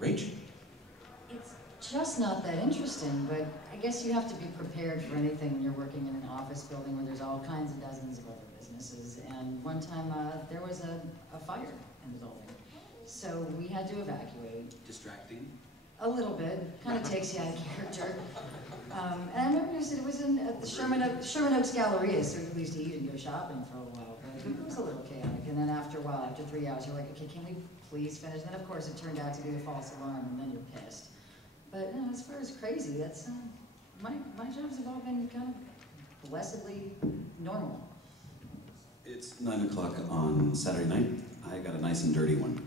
Rach? It's just not that interesting, but I guess you have to be prepared for anything when you're working in an office building where there's all kinds of dozens of other businesses. And one time there was a fire in the building. So we had to evacuate. Distracting? A little bit. Kind of takes you out of character. And I remember it was at the Sherman Oaks Galleria, so we used to eat and go shopping for a while. But it was a little chaotic. And then after a while, after 3 hours, you're like, okay, can we please finish? And then of course it turned out to be a false alarm, and then you're pissed. But you know, as far as crazy, that's my jobs have all been kind of blessedly normal. It's 9 o'clock on Saturday night. I got a nice and dirty one.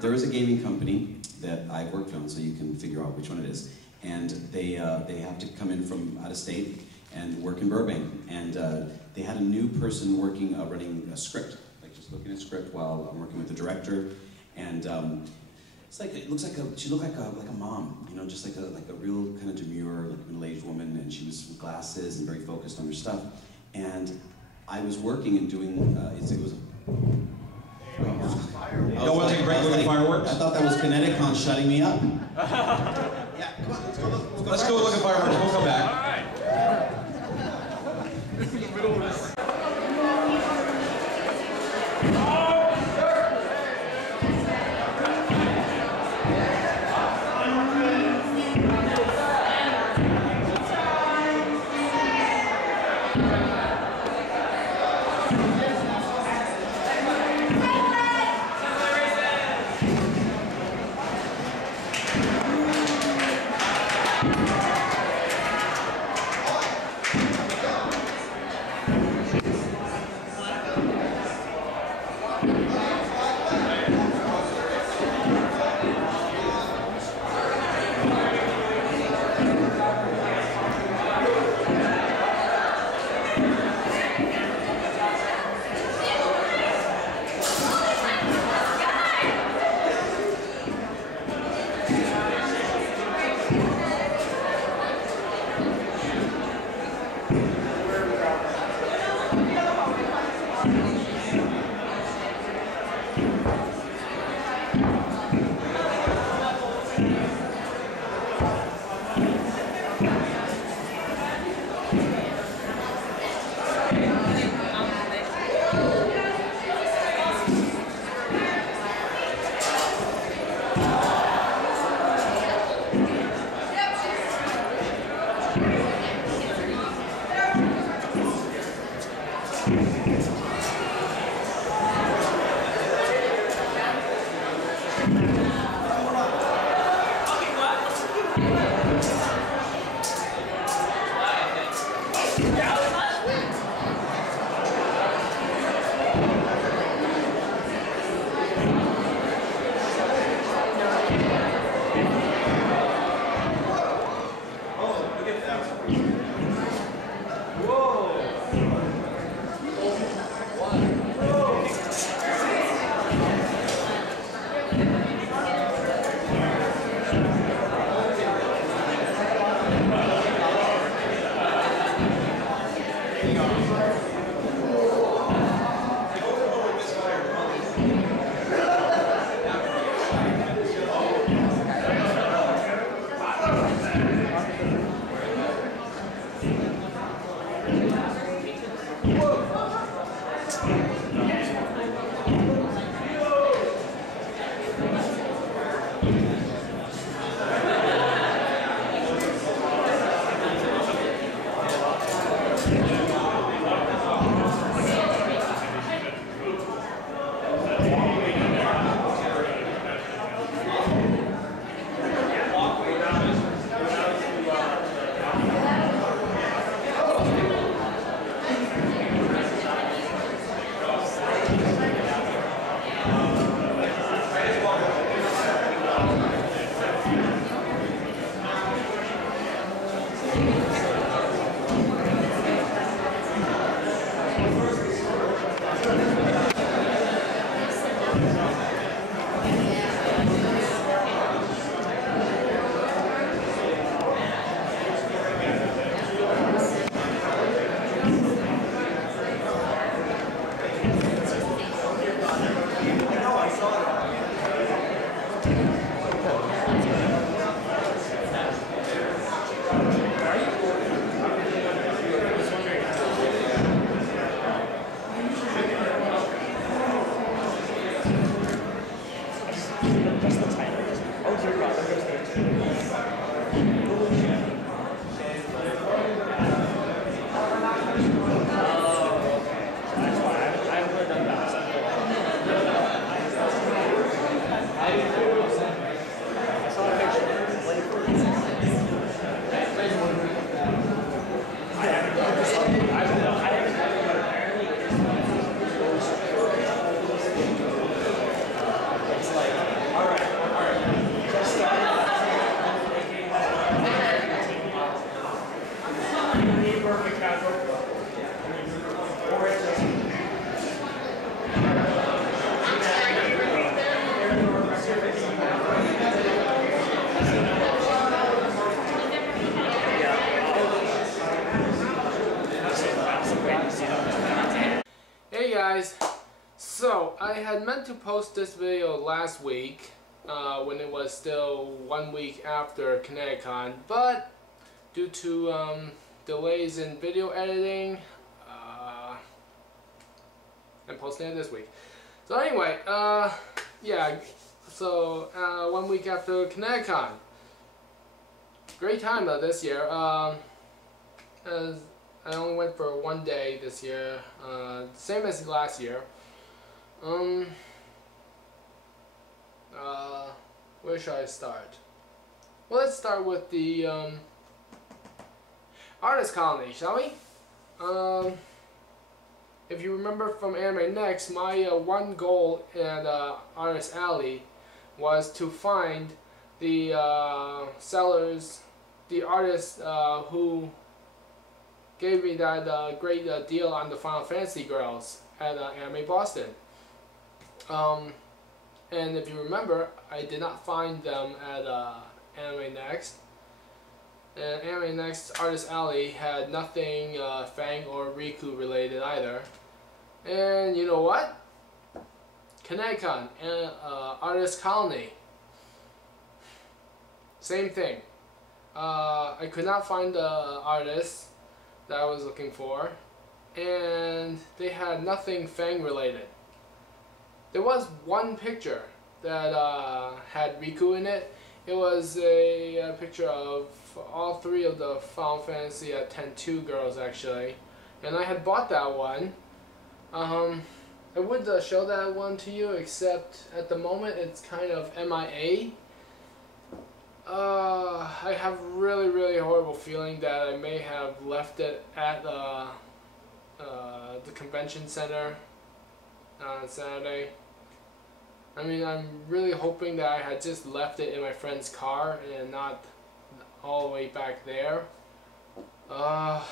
There is a gaming company that I've worked on, so you can figure out which one it is. And they have to come in from out of state and work in Burbank. And they had a new person working, running a script, like just looking at script while I'm working with the director. And it's like, it looks like she looked like a mom, you know, just like a real kind of demure, like middle-aged woman, and she was with glasses and very focused on her stuff. And I was working and doing, it was. Don't want to take a break with fireworks? I thought that was ConnectiCon shutting me up. Yeah, come on, let's go look at fireworks. We'll come back. All right. Just the title. Oh dear God, there goes the that's why I haven't really done that. I saw a picture. I haven't done this. I don't know. I haven't done it. Apparently, it's like, all right. Just started. Perfect casual. Or it just. Hey guys, so I had meant to post this video last week when it was still 1 week after ConnectiCon, but due to delays in video editing, I'm posting it this week. So anyway, yeah, so 1 week after ConnectiCon, great time though this year. As I only went for 1 day this year, same as last year. Where should I start? Well, let's start with the Artist Colony, shall we? If you remember from Anime Next, my one goal at Artist Alley was to find the sellers, the artists who gave me that great deal on the Final Fantasy girls at Anime Boston. And if you remember, I did not find them at Anime Next. And Anime Next Artist Alley had nothing Fang or Riku related either. And you know what? ConnectiCon and Artist Colony. Same thing. I could not find the artists that I was looking for, and they had nothing Fang related. There was one picture that had Riku in it. It was a picture of all three of the Final Fantasy X-2 girls actually, and I had bought that one. I would show that one to you, except at the moment it's kind of MIA. I have really horrible feeling that I may have left it at the convention center on Saturday. I mean, I'm really hoping that I had just left it in my friend's car and not all the way back there. I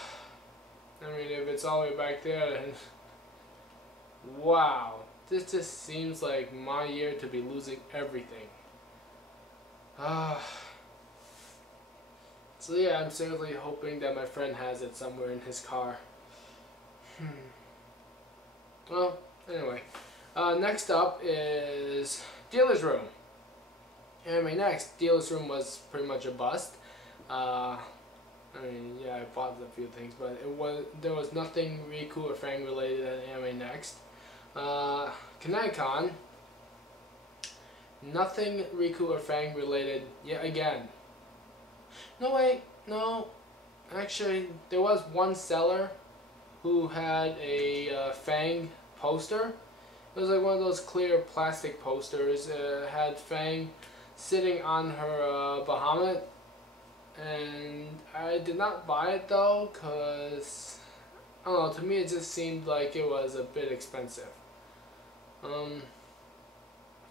mean, if it's all the way back there, then wow, this just seems like my year to be losing everything. So yeah, I'm seriously hoping that my friend has it somewhere in his car. Well, anyway. Next up is Dealer's Room. Anime Next, Dealer's Room was pretty much a bust. I mean, yeah, I bought a few things, but there was nothing Riku or Fang related at Anime Next. ConnectiCon, nothing Riku or Fang related yet again. No, wait, no. Actually, there was one seller who had a Fang poster. It was like one of those clear plastic posters. It had Fang sitting on her Bahamut. And I did not buy it though, because, I don't know, to me it just seemed like it was a bit expensive.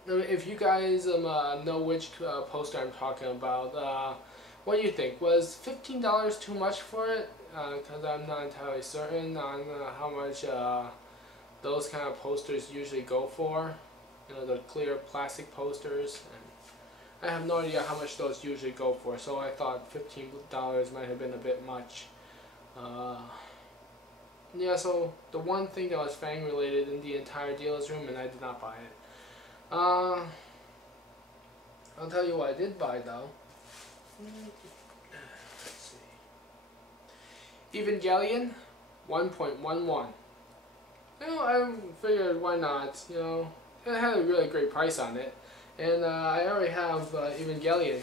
If you guys know which poster I'm talking about, what do you think? Was $15 too much for it? Because I'm not entirely certain on how much those kind of posters usually go for. You know, the clear plastic posters. And I have no idea how much those usually go for, so I thought $15 might have been a bit much. Yeah, so the one thing that was Fang related in the entire Dealer's Room, and I did not buy it. I'll tell you what I did buy though. Let's see. Evangelion 1.11. You know, I figured why not, you know. It had a really great price on it. And I already have Evangelion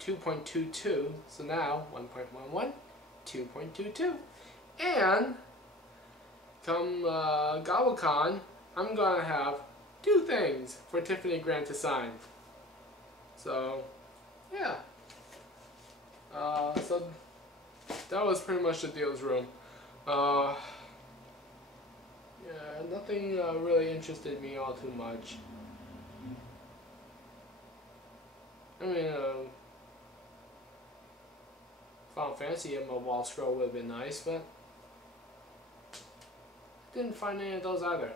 2.22, so now 1.11, 2.22. And come GobbleCon, I'm gonna have 2 things for Tiffany Grant to sign. So, yeah. So that was pretty much the deal's room. Yeah, nothing really interested me all too much. I mean, Final Fantasy and my wall scroll would have been nice, but didn't find any of those either.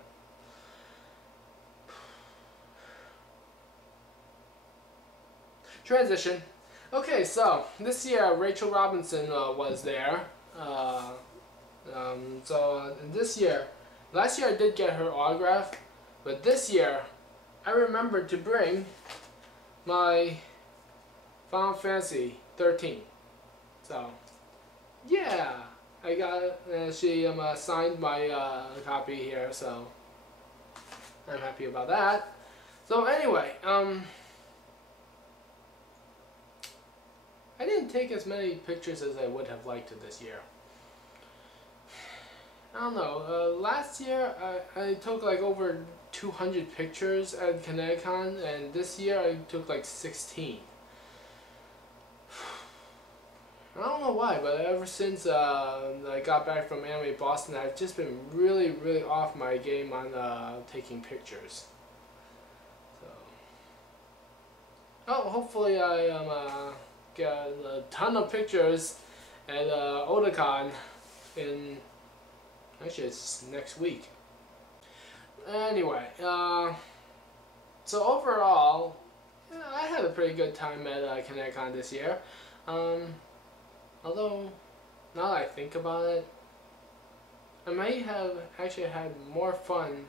Transition. Okay, so this year Rachel Robinson was there. This year, last year I did get her autograph, but this year I remembered to bring my Final Fantasy 13. So, yeah, I got it. She signed my copy here, so I'm happy about that. So anyway, I didn't take as many pictures as I would have liked to this year. I don't know, last year I took like over 200 pictures at ConnectiCon, and this year I took like 16. I don't know why, but ever since I got back from Anime Boston, I've just been really off my game on taking pictures. So, oh, hopefully I get a ton of pictures at Otakon in, actually it's next week. Anyway, so overall, yeah, I had a pretty good time at ConnectiCon this year. Although, now that I think about it, I may have actually had more fun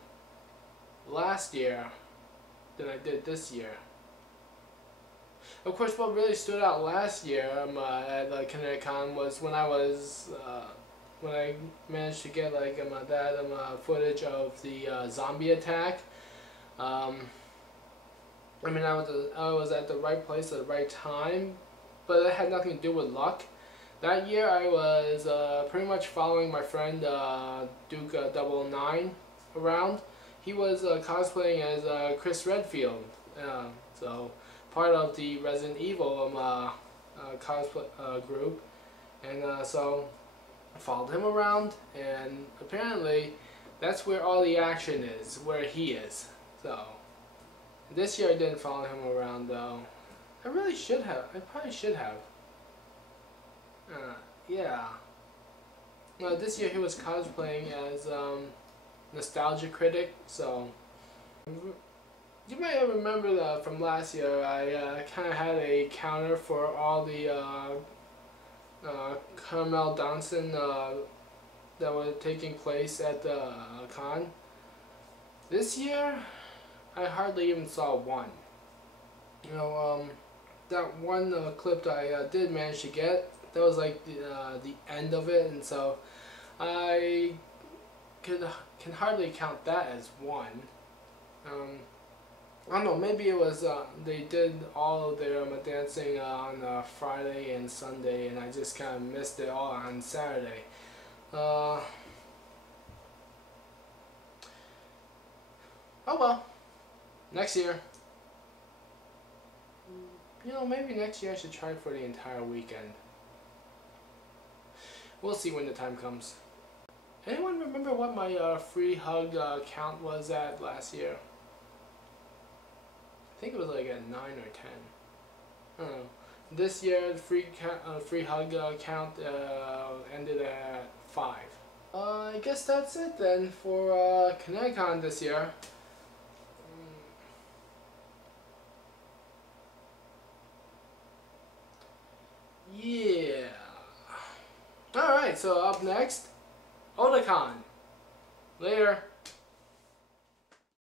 last year than I did this year. Of course, what really stood out last year at ConnectiCon was when when I managed to get like that footage of the zombie attack. I mean, I was at the right place at the right time, but it had nothing to do with luck. That year I was pretty much following my friend Duke 009 around. He was cosplaying as Chris Redfield, so part of the Resident Evil cosplay group, and so I followed him around, and apparently that's where all the action is, where he is. So this year I didn't follow him around though. I really should have. I probably should have. Yeah. This year he was cosplaying as Nostalgia Critic, so you might remember that from last year. I kind of had a counter for all the Carmel Danson that were taking place at the con. This year, I hardly even saw one. You know, that one clip that I did manage to get, that was like the end of it, and so I can hardly count that as one. I don't know, maybe it was they did all of their dancing on Friday and Sunday, and I just kind of missed it all on Saturday. Oh well, next year. You know, maybe next year I should try for the entire weekend. We'll see when the time comes. Anyone remember what my free hug count was at last year? I think it was like at 9 or 10. I don't know. This year, the free hug count ended at 5. I guess that's it then for ConnectiCon this year. Yeah. Alright, so up next, Otakon. Later.